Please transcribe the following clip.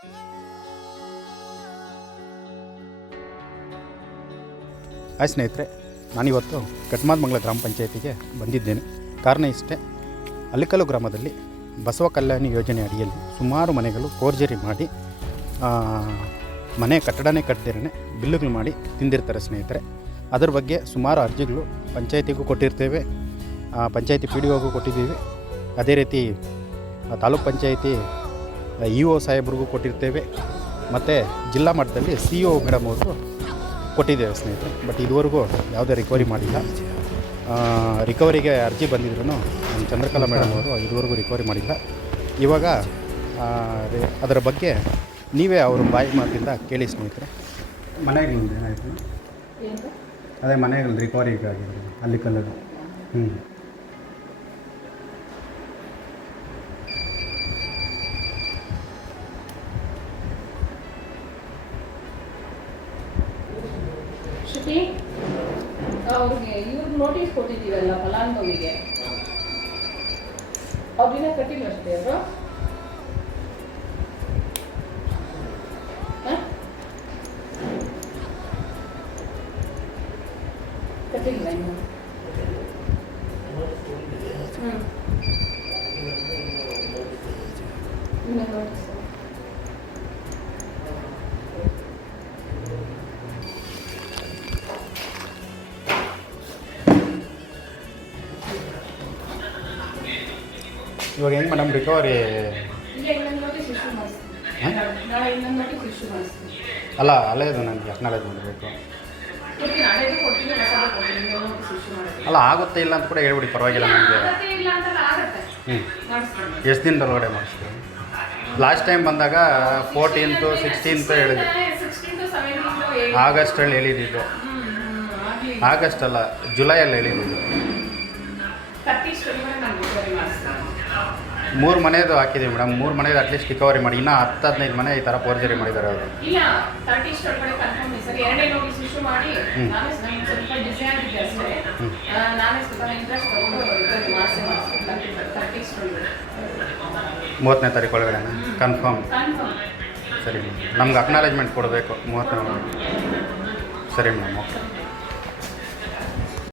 Hi ಸ್ನೇಹಿತರೆ, ನಾನಿವತ್ತು ಕಟ್ಮಾದಮಂಗಲ ಗ್ರಾಮ ಪಂಚಾಯತಿಗೆ ಬಂದಿದ್ದೇನೆ. ಕಾರಣ ಇಷ್ಟೇ, ಅಲ್ಲಿಕಲ್ಲು ಗ್ರಾಮದಲ್ಲಿ ಬಸವ ಕಲ್ಯಾಣಿ ಯೋಜನೆ ಅಡಿಯಲ್ಲಿ ಸುಮಾರು ಮನೆಗಳು ಫೋರ್ಜರಿ ಮಾಡಿ ಮನೆ ಕಟ್ಟಡನೇ ಕಟ್ಟದಿರೇ ಬಿಲ್ಲುಗಳು ಮಾಡಿ ತಿಂದಿರ್ತಾರೆ ಸ್ನೇಹಿತರೆ. ಅದರ ಬಗ್ಗೆ ಸುಮಾರು ಅರ್ಜಿಗಳು ಪಂಚಾಯತಿಗೂ ಕೊಟ್ಟಿರ್ತೇವೆ, ಪಂಚಾಯತಿ ಪಿ ಡಿ ಒಗೂ ಕೊಟ್ಟಿದ್ದೀವಿ. ಅದೇ ರೀತಿ ತಾಲೂಕು ಪಂಚಾಯತಿ ಇ ಒ ಸಾಹೇಬ್ರಿಗೂ ಕೊಟ್ಟಿರ್ತೇವೆ, ಮತ್ತು ಜಿಲ್ಲಾ ಮಟ್ಟದಲ್ಲಿ ಸಿ ಒ ಮೇಡಮ್ ಅವ್ರಿಗೂ ಕೊಟ್ಟಿದ್ದೇವೆ ಸ್ನೇಹಿತರೆ. ಬಟ್ ಇದುವರೆಗೂ ಯಾವುದೇ ರಿಕವರಿ ಮಾಡಿಲ್ಲ. ರಿಕವರಿಗೆ ಅರ್ಜಿ ಬಂದಿದ್ರು ನಮ್ಮ ಚಂದ್ರಕಲಾ ಮೇಡಮ್ ಅವರು ಇದುವರೆಗೂ ರಿಕವರಿ ಮಾಡಿಲ್ಲ. ಇವಾಗ ಅದರ ಬಗ್ಗೆ ನೀವೇ ಅವ್ರ ಬಾಯಿ ಮಾತಿಂದ ಕೇಳಿ ಸ್ನೇಹಿತರೆ. ಮನೆಗಳಿಂದ ಏನಾಯಿತು? ಅದೇ ಮನೆಗಳು ರಿಕವರಿಗೆ ಆಗಿದ್ರು ಅಲ್ಲಿ ಕಲ್ಲದು. ಅವ್ರಿಗೆ ಇವ್ರಿಗೆ ನೋಟಿಸ್ ಕೊಟ್ಟಿದ್ದೀವಲ್ಲ ಫಲಾನುಭವಿಗೆ, ಅವ್ರಿನ ಕಟ್ಟಿಲ್ಲ ಅಷ್ಟೇ. ಅವರು ಕಟ್ಟಿಲ್ಲ ಇನ್ನು. ಇನ್ನು ನೋಟಿಸ್ ಇವಾಗ ಹೆಂಗೆ ಮೇಡಮ್ ರಿಕವರಿ? ಅಲ್ಲ ಅಲ್ಲೇದು ನನಗೆ ಅಕ್ನಾಲೇಜ್ ಮಾಡಬೇಕು. ಅಲ್ಲ ಆಗುತ್ತೆ ಇಲ್ಲ ಅಂತ ಕೂಡ ಹೇಳ್ಬಿಡಿ, ಪರವಾಗಿಲ್ಲ ನನಗೆ. ಎಷ್ಟು ದಿನದೊಳಗಡೆ ಮಾಡಿಸ್ತೀವಿ? ಲಾಸ್ಟ್ ಟೈಮ್ ಬಂದಾಗ 14th 16th ಹೇಳಿದ್ರು. ಆಗಸ್ಟಲ್ಲಿ ಹೇಳಿದ್ದು. ಆಗಸ್ಟ್ ಅಲ್ಲ, ಜುಲೈಯಲ್ಲಿ ಹೇಳಿದ್ದು. 3 ಮನೆಯದು ಹಾಕಿದ್ದೀವಿ ಮೇಡಮ್. 3 ಮನೆಯದು ಅಟ್ಲೀಸ್ಟ್ ರಿಕವರಿ ಮಾಡಿ. ಇನ್ನೂ 10-15 ಮನೆ ಈ ಥರ ಫೋರ್ಜರಿ ಮಾಡಿದ್ದಾರೆ ಅವರು. ಮೂವತ್ತನೇ ತಾರೀಕು ಒಳಗಡೆ ಕನ್ಫರ್ಮ್. ಸರಿ ಮೇಡಮ್, ನಮ್ಗೆ ಅಕ್ನಾಲೇಜ್ಮೆಂಟ್ ಕೊಡಬೇಕು 30. ಸರಿ ಮೇಡಮ್, ಓಕೆ.